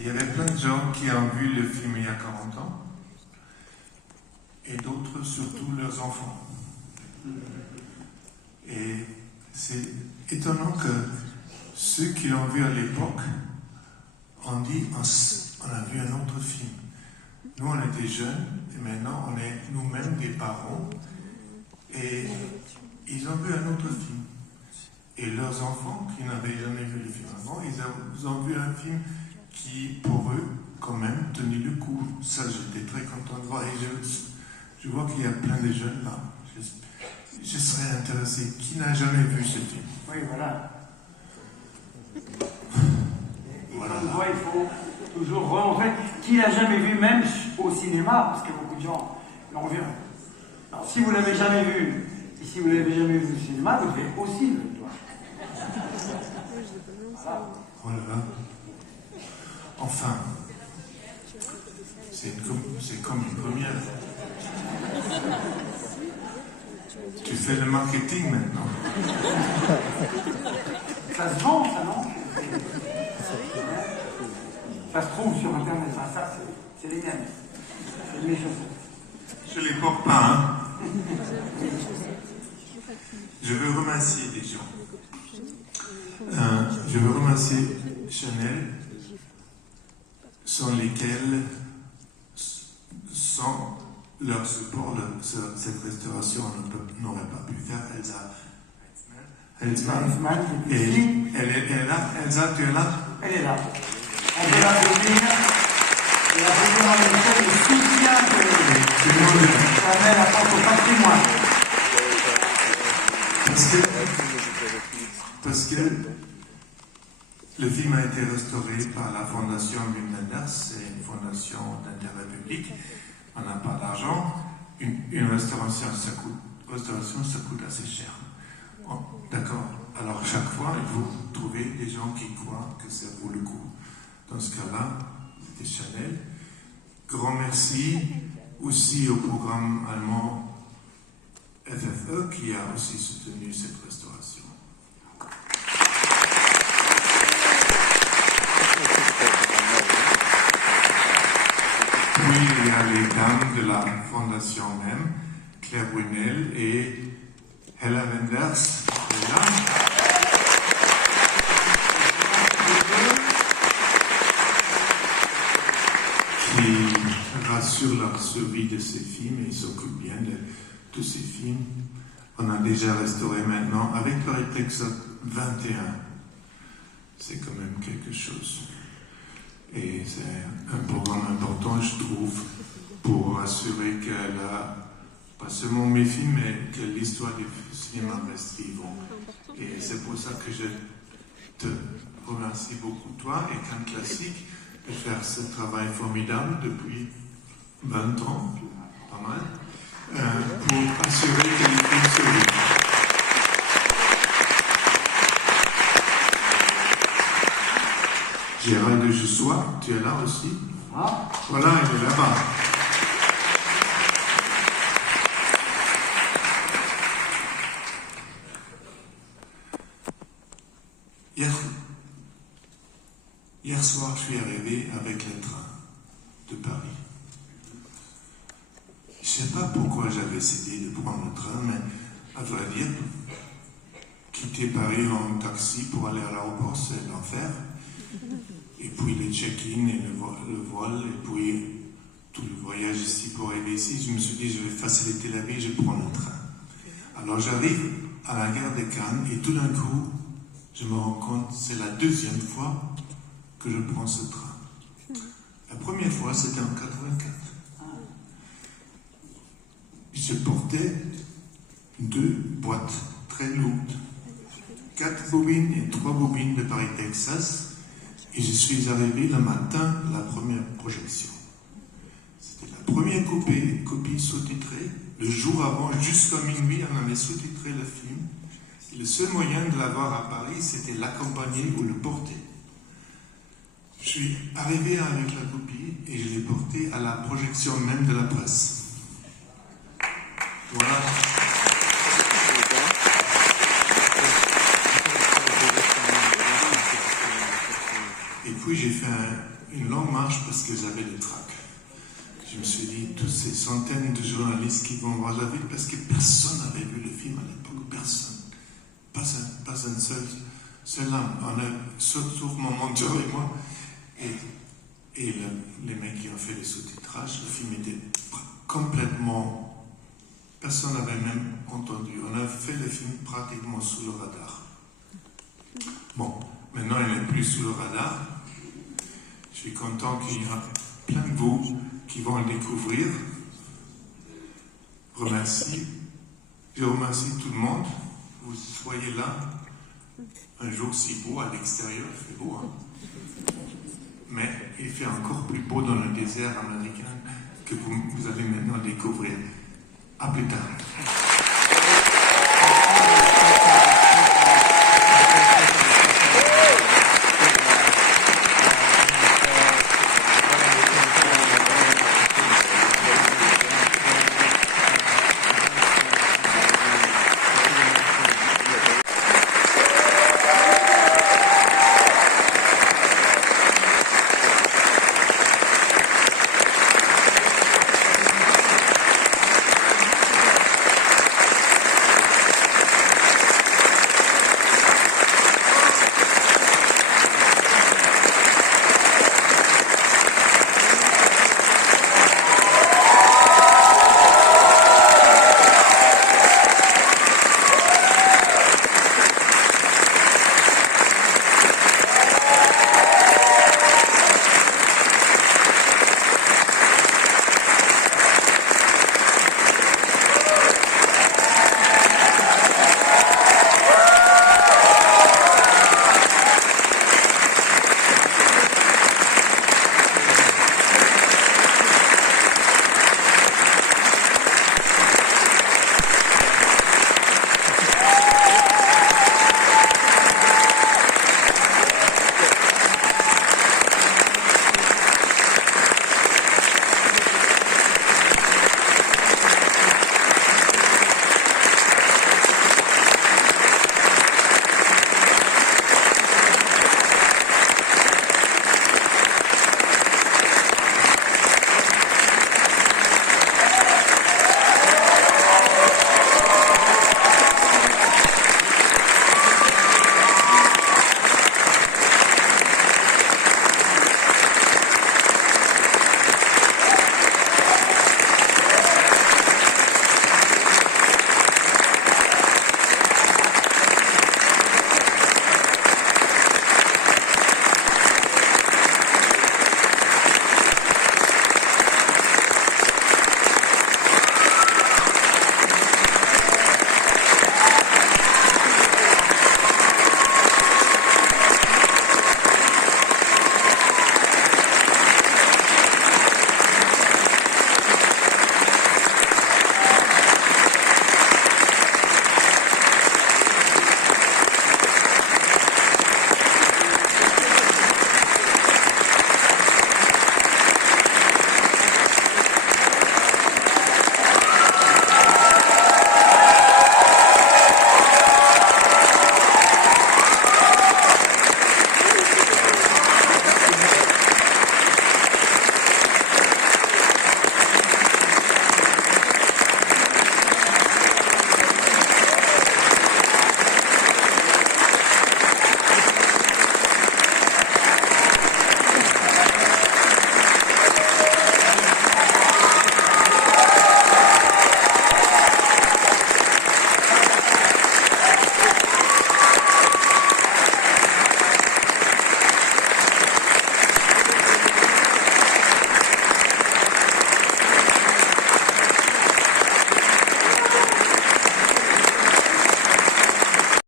Il y avait plein de gens qui ont vu le film il y a 40 ans, et d'autres, surtout leurs enfants. Et c'est étonnant que ceux qui l'ont vu à l'époque ont dit on a vu un autre film. Nous, on était jeunes, et maintenant, on est nous-mêmes des parents, et ils ont vu un autre film. Et leurs enfants, qui n'avaient jamais vu le film avant, ils ont vu un film qui, pour eux, quand même, tenait le coup. Ça, j'étais très content de voir. Et je vois qu'il y a plein de jeunes là. Je serais intéressé. Qui n'a jamais vu ce film? Oui, voilà. Voilà. Comme quoi, il faut toujours remontrer. Qui l'a jamais vu, même au cinéma, parce que beaucoup de gens l'ont vu. Alors, si vous ne l'avez jamais vu, et si vous ne l'avez jamais vu au cinéma, vous devez aussi le voir. Voilà. Oh là là. Enfin, c'est comme une première. Tu fais le marketing maintenant. Ça se vend, ça, non? Ça se trouve sur Internet. Enfin, ça, c'est les miennes. C'est mes chaussettes. Je les porte pas, hein. Je veux remercier des gens. Je veux remercier Chanel, sans lesquels, sans leur support, cette restauration n'aurait pas pu faire. Elsa Helsman, et elle est là. Elsa, tu es là? Elle est là. On peut l'applaudir. Et l'applaudir en même temps le soutien que Chanel apporte au patrimoine. Parce que le film a été restauré par la fondation Wim Wenders, c'est une fondation d'intérêt public. On n'a pas d'argent. Une restauration, ça coûte assez cher. Oh, d'accord. Alors chaque fois, il faut trouver des gens qui croient que ça vaut le coup. Dans ce cas-là, c'était Chanel. Grand merci aussi au programme allemand FFE qui a aussi soutenu cette restauration. Puis il y a les dames de la fondation même, Claire Brunel et Hella Wenders. Qui rassurent la survie de ces films et s'occupent bien de tous ces films. On a déjà restauré maintenant, avec le Texas 21. C'est quand même quelque chose. Et c'est un programme important, je trouve, pour assurer que pas seulement mes films, mais que l'histoire du cinéma reste vivante. Et c'est pour ça que je te remercie beaucoup, toi et Cannes Classique, de faire ce travail formidable depuis 20 ans, pas mal, pour assurer que les films survivent. Gérald de Jussois, tu es là aussi? Ah. Voilà, il est là-bas. Hier soir, je suis arrivé avec le train de Paris. Je ne sais pas pourquoi j'avais décidé de prendre le train, mais à vrai dire, quitter Paris en taxi pour aller à l'aéroport, c'est l'enfer. Et puis les check-in et le vol, et puis tout le voyage ici pour arriver ici, je me suis dit, je vais faciliter la vie, je prends le train. Alors j'arrive à la gare de Cannes, et tout d'un coup, je me rends compte, c'est la deuxième fois que je prends ce train. La première fois, c'était en 84. Je portais 2 boîtes très lourdes, 4 bobines et 3 bobines de Paris-Texas, et je suis arrivé le matin de la première projection. C'était la première copie sous-titrée. Le jour avant, jusqu'à minuit, on avait sous-titré le film. Et le seul moyen de l'avoir à Paris, c'était l'accompagner ou le porter. Je suis arrivé avec la copie et je l'ai portée à la projection même de la presse. Voilà. Et puis j'ai fait une longue marche parce que j'avais le trac. Je me suis dit, toutes ces centaines de journalistes qui vont voir la ville, parce que personne n'avait vu le film à l'époque, personne. Pas un seul homme. On a, sauf mon monteur et moi, et les mecs qui ont fait les sous-titrages, le film était complètement... Personne n'avait même entendu. On a fait le film pratiquement sous le radar. Bon, maintenant il n'est plus sous le radar. Je suis content qu'il y a plein de vous qui vont le découvrir. Je remercie tout le monde. Vous soyez là un jour si beau à l'extérieur, il fait beau, hein? Mais il fait encore plus beau dans le désert américain que vous allez maintenant découvrir. À plus tard.